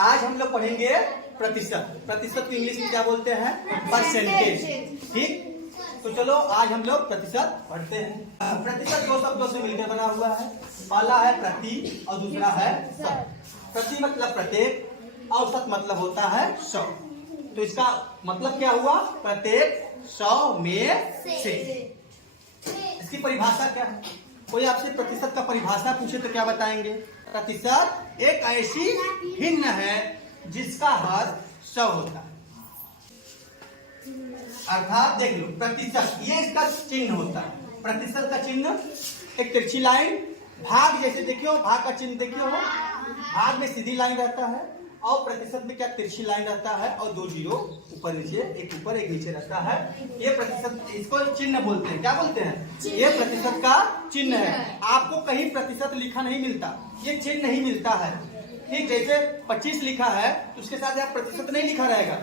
आज हम लोग पढ़ेंगे प्रतिशत। प्रतिशत को इंग्लिश में क्या बोलते हैं? परसेंटेज। ठीक, तो चलो आज हम लोग प्रतिशत पढ़ते हैं। प्रतिशत दो शब्दों से मिलकर बना हुआ है। पहला है प्रति और दूसरा है शत। प्रति मतलब प्रत्येक, औसत मतलब होता है 100। तो इसका मतलब क्या हुआ? प्रत्येक 100 में से। इसकी परिभाषा क्या है? कोई आपसे प्रतिशत का परिभाषा पूछे तो क्या बताएंगे? प्रतिशत एक ऐसी भिन्न है जिसका हर 100 होता है। अर्थात देख लो, प्रतिशत ये इसका चिन्ह होता है। प्रतिशत का चिन्ह एक तिरछी लाइन, भाग जैसे देखियो, भाग का चिन्ह देखियो, भाग में सीधी लाइन रहता है और प्रतिशत में क्या तिरछी लाइन रहता है और दो जीरो ऊपर नीचे, एक ऊपर एक नीचे रहता है। ये प्रतिशत, इसको चिन्ह बोलते हैं। क्या बोलते हैं? ये प्रतिशत का चिन्ह है। आपको कहीं प्रतिशत लिखा नहीं मिलता, ये चिन्ह नहीं मिलता है। ठीक, जैसे 25 लिखा है तो उसके साथ यहाँ प्रतिशत नहीं लिखा रहेगा,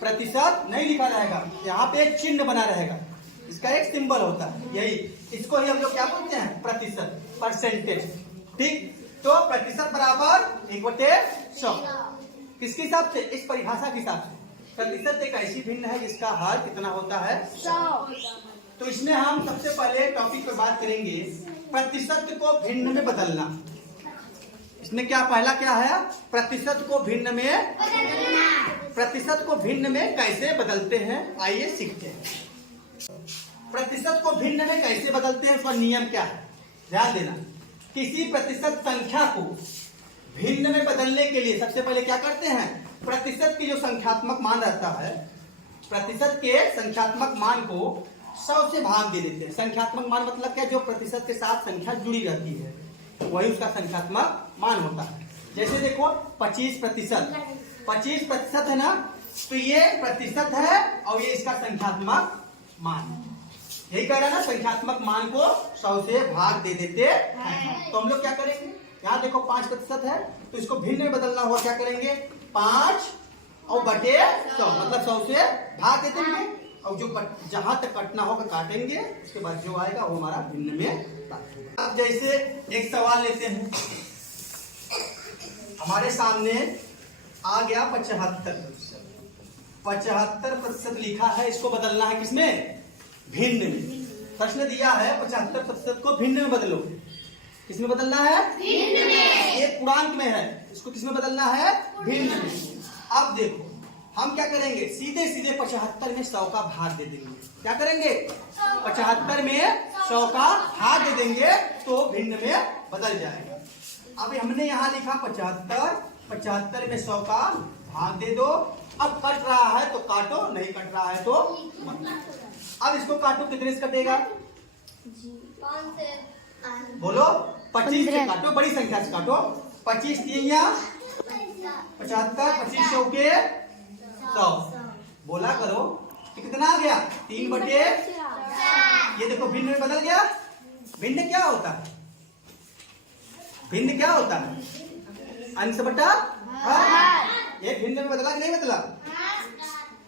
प्रतिशत नहीं लिखा रहेगा, यहाँ पे एक चिन्ह बना रहेगा, इसका एक सिंबल होता है। यही इसको ही हम लोग क्या बोलते हैं? प्रतिशत, परसेंटेज। ठीक, तो प्रतिशत बराबर 1/100। किसके हिसाब से? इस परिभाषा के हिसाब से। प्रतिशत एक ऐसी भिन्न है जिसका हर कितना होता है? 100। तो इसमें हम सबसे पहले टॉपिक पर बात करेंगे प्रतिशत को भिन्न में बदलना। इसमें क्या पहला क्या है? प्रतिशत को भिन्न में बदलना। प्रतिशत को भिन्न में कैसे बदलते हैं, आइए सीखते हैं। प्रतिशत को भिन्न में कैसे बदलते हैं, उसका नियम क्या है? ध्यान देना। किसी प्रतिशत संख्या को भिन्न में बदलने के लिए सबसे पहले क्या करते हैं? प्रतिशत की जो संख्यात्मक मान रहता है, प्रतिशत के संख्यात्मक मान को 100 से भाग दे देते हैं। संख्यात्मक मान मतलब क्या? जो प्रतिशत के साथ संख्या जुड़ी रहती है वही उसका संख्यात्मक मान होता है। जैसे देखो 25%, 25% है ना, तो ये प्रतिशत है और ये इसका संख्यात्मक मान। यही कह रहा है ना, संख्यात्मक मान को 100 से भाग दे देते हैं। तो हम लोग क्या करेंगे? यहाँ देखो 5% है तो इसको भिन्न में बदलना हुआ, क्या करेंगे? 5 और बटे 100 मतलब 100 से भाग दे देंगे और जो जहां तक कटना होगा काटेंगे, उसके बाद जो आएगा वो हमारा भिन्न में। अब जैसे एक सवाल लेते हैं, हमारे सामने आ गया 75%। 75% लिखा है, इसको बदलना है किसमें? भिन्न में। प्रश्न दिया है 75% को भिन्न में बदलो। किसमें बदलना है? भिन्न में। ये पूर्णांक में है, इसको किसमें बदलना है? भिन्न में। अब देखो हम क्या करेंगे? सीधे सीधे 75 में 100 का भाग दे देंगे। क्या करेंगे? 75 में 100 का भाग दे देंगे तो भिन्न में बदल जाएगा। अब हमने यहाँ लिखा 75, 75 में 100 का भाग दे दो। अब कट रहा है तो काटो, नहीं कट रहा है तो मत। अब इसको काटो, कितने से कटेगा? बोलो, 25 से काटो, बड़ी संख्या से काटो। 25 3 75, 25 चौके 100। बोला करो कि कितना आ गया? 3/4। ये देखो भिन्न में बदल गया। भिन्न क्या होता है? भिन्न क्या होता है? अंश बटा हर। ये भिन्न में बदला कि नहीं बदला?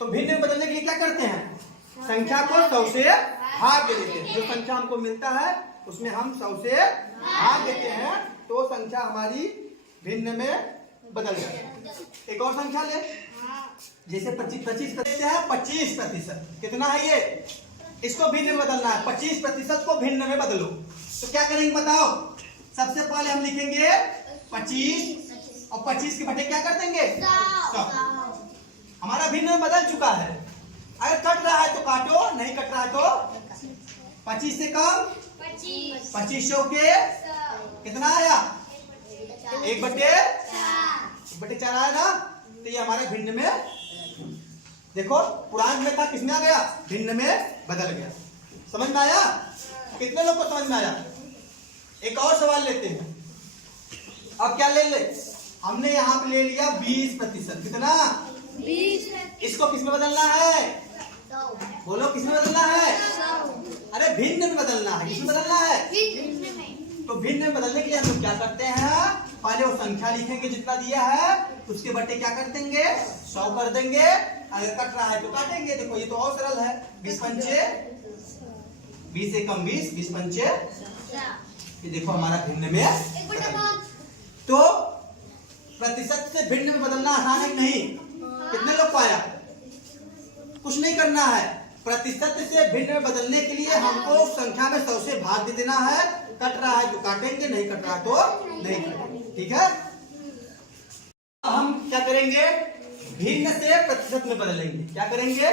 तो भिन्न में बदलने के लिए क्या करते हैं? संख्या को 100 से भाग दे देते हैं। जो संख्या हमको मिलता है उसमें हम 100 से भाग देते हैं तो संख्या हमारी भिन्न में बदल जाती है। एक और संख्या ले, जैसे 25% है, 25%। कितना है ये? इसको भिन्न में बदलना है। 25% को भिन्न में बदलो तो क्या करेंगे बताओ? सबसे पहले हम लिखेंगे 25 और 25 के बटे क्या कर देंगे? 100। हमारा भिन्न में बदल चुका है। अगर कट रहा है तो काटो, नहीं कट रहा है तो 25 से कम 25 के कितना आया? 1/4 आया ना, तो ये हमारे भिन्न में, देखो पूर्णांक में था, किसमें आ गया? भिन्न में बदल गया। समझ में आया? कितने लोग को समझ में आया? एक और सवाल लेते हैं। अब क्या ले ले? हमने यहाँ पे ले लिया 20%। कितना? 20। इसको किसमें बदलना है? बोलो किसमें बदलना है? अरे भिन्न में बदलना है। किसमें बदलना है? भिन्न में। तो भिन्न में बदलने के लिए हम लोग क्या करते हैं? पहले वो संख्या लिखेंगे जितना दिया है, उसके बटे क्या कर देंगे? 100 कर देंगे। अगर कट रहा है तो काटेंगे। देखो ये तो और सरल है। 20 पंचे 20 से कम 20, 20 पंचे। ये देखो हमारा भिन्न में। तो प्रतिशत से भिन्न में बदलना आसान है नहीं? कितने लोग को आया? कुछ नहीं करना है, प्रतिशत से भिन्न में बदलने के लिए हमको संख्या में 100 से भाग दे देना है। कट रहा है तो काटेंगे, नहीं कट रहा तो नहीं काटेंगे, ठीक है। अब हम क्या करेंगे? भिन्न से प्रतिशत में बदलेंगे। क्या करेंगे?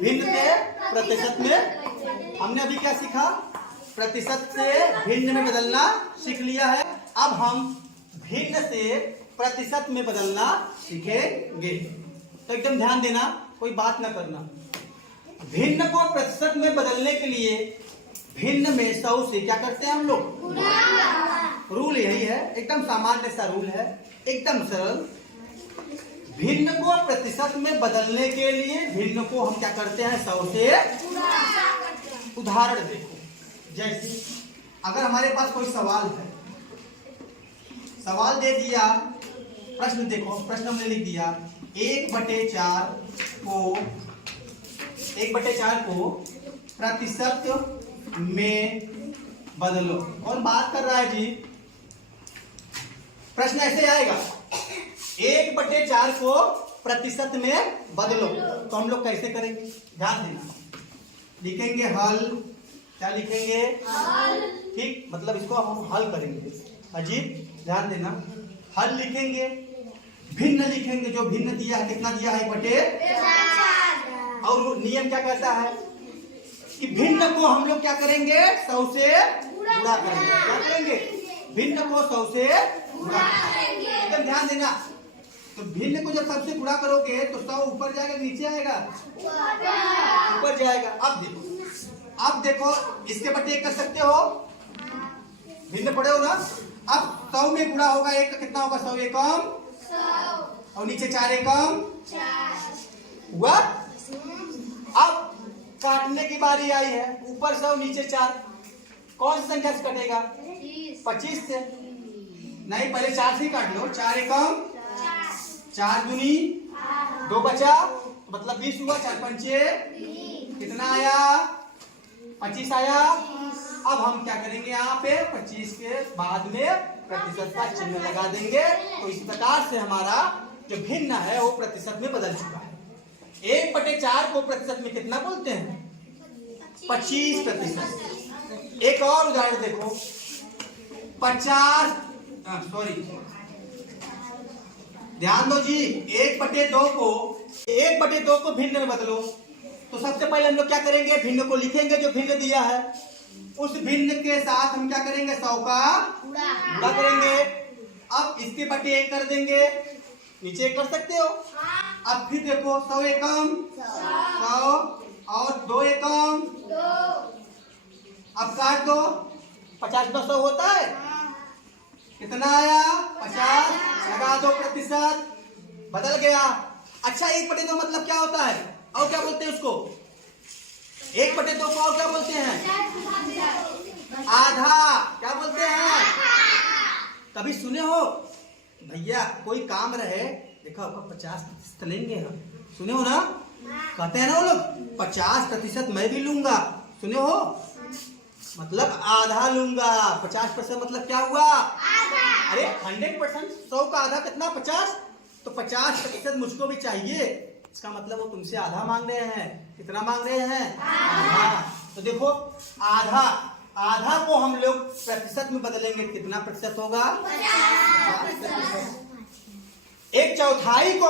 भिन्न से प्रतिशत में। हमने अभी क्या सीखा? प्रतिशत से भिन्न में बदलना सीख लिया है। अब हम भिन्न से प्रतिशत में बदलना सीखेंगे। तो एकदम ध्यान देना, कोई बात ना करना। भिन्न को प्रतिशत में बदलने के लिए भिन्न में 100 से क्या करते हैं हम लोग? रूल यही है, एकदम सामान्य सा रूल है, एकदम सरल। भिन्न को प्रतिशत में बदलने के लिए भिन्न को हम क्या करते हैं? 100 से। उदाहरण देखो, जैसे अगर हमारे पास कोई सवाल है, सवाल दे दिया, प्रश्न देखो, प्रश्न हमने लिख दिया 1/4 को प्रतिशत में बदलो। कौन बात कर रहा है जी? प्रश्न ऐसे आएगा 1/4 को प्रतिशत में बदलो। तो हम लोग कैसे करेंगे? ध्यान देना, लिखेंगे हल। क्या लिखेंगे? हल। ठीक, मतलब इसको हम हल करेंगे। अजीब, ध्यान देना, हल लिखेंगे, भिन्न लिखेंगे, जो भिन्न दिया है, कितना दिया है? 1/4। और नियम क्या कहता है कि भिन्न को हम लोग क्या करेंगे? 100 से गुणा करेंगे। क्या करेंगे? भिन्न को 100 से गुणा करेंगे। एकदम ध्यान देना। तो भिन्न को जब 100 से गुणा करोगे तो 100 ऊपर जाएगा, नीचे आएगा? ऊपर जाएगा। अब देखो, इसके बटे 1 कर सकते हो, भिन्न पड़े हो ना। अब 100 में गुणा होगा 1 का कितना होगा? 100 एकम 100 और नीचे 4 एकम 4 हुआ। अब काटने की बारी आई है, ऊपर 100 नीचे 4, कौन सी संख्या से कटेगा? 25 से। नहीं, पहले 4 से ही काट लो। 4 एकम 4 दूनी 2 बचा, मतलब 20 हुआ। 4 पंचे कितना आया? 25 आया। अब हम क्या करेंगे? यहाँ पे 25 के बाद में प्रतिशत का चिन्ह लगा देंगे। तो इस प्रकार से हमारा जो भिन्न है वो प्रतिशत में बदल चुका है। 1/4 को प्रतिशत में कितना बोलते हैं? 25%। एक और उदाहरण देखो, 50, सॉरी, ध्यान दो जी, 1/2 को भिन्न में बदलो। तो सबसे पहले हम लोग क्या करेंगे? भिन्न को लिखेंगे, जो भिन्न दिया है उस भिन्न के साथ हम क्या करेंगे? 100 का गुणा करेंगे। अब इसके बटे 1 कर देंगे, नीचे 1 कर सकते हो। अब फिर देखो 100 एकम 100 और 2 एकम 2। अब काट दो, 50 में 100 होता है, कितना आया? 50। लगा दो प्रतिशत, बदल गया। अच्छा, 1/2 मतलब क्या होता है? और क्या बोलते हैं उसको? 1/2 को और क्या बोलते हैं? आधा। क्या बोलते हैं? कभी सुने हो भैया कोई काम रहे, देखो आपका 50% लेंगे हम, सुने हो ना? कहते हैं ना वो लोग 50% मैं भी लूंगा, सुने हो? मतलब आधा लूंगा। 50% मतलब क्या हुआ? आधा। अरे 100%, 100 का आधा कितना? 50। तो 50% मुझको भी चाहिए, इसका मतलब वो तुमसे आधा मांग रहे हैं। कितना मांग रहे हैं? आधा। तो देखो आधा को हम लोग प्रतिशत में बदलेंगे, कितना प्रतिशत होगा? 50%। 1/4 को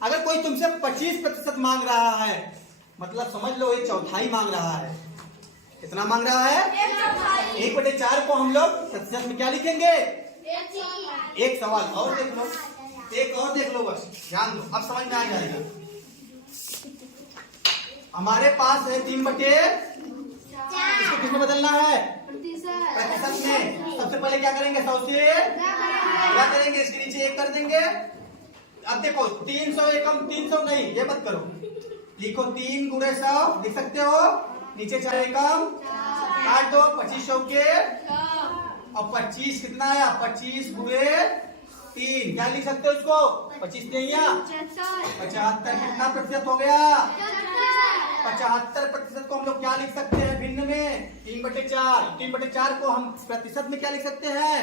अगर कोई तुमसे 25% मांग रहा है, मतलब समझ लो 1/4 मांग रहा है। कितना मांग रहा है? 1/4 को हम लोग प्रतिशत में क्या लिखेंगे? एक सवाल और देख लो, एक और देख लो, बस ध्यान दो, अब समझ में आ जाएगा। हमारे पास है 3/4, इसको किसमें बदलना है? प्रतिशत में। सबसे पहले क्या करेंगे? 100 से क्या करेंगे? इसके नीचे 1 कर देंगे। अब देखो 300 एकम 300 नहीं, ये मत करो, लिखो 3 गुणे 100 लिख सकते हो, नीचे 4 एकम काट दो, 25 के और 25 कितना आया? 25 गुणे 3, क्या लिख सकते हो उसको? 25 नहीं या 75, कितना प्रतिशत हो गया? 75% को हम लोग क्या लिख सकते हैं भिन्न में? 3/4। 3/4 को हम प्रतिशत में क्या लिख सकते हैं?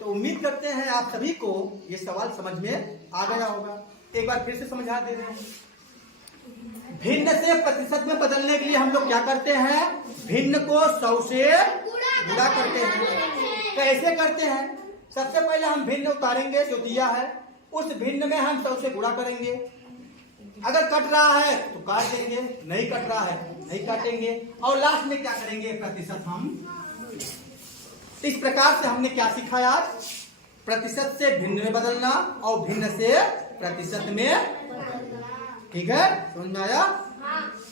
तो उम्मीद करते हैं आप सभी को ये सवाल समझ में आ गया होगा। एक बार फिर से समझा दे रहे हैं। भिन्न से प्रतिशत में बदलने के लिए हम लोग क्या करते हैं? भिन्न को 100 से गुणा करते हैं। कैसे करते हैं? सबसे पहले हम भिन्न उतारेंगे जो दिया है, उस भिन्न में हम 100 से गुणा करेंगे। अगर कट रहा है तो काट देंगे, नहीं कट रहा है नहीं काटेंगे, और लास्ट में क्या करेंगे? प्रतिशत हम। इस प्रकार से हमने क्या सीखा यार? प्रतिशत से भिन्न में बदलना और भिन्न से प्रतिशत में। ठीक है, समझ में आया?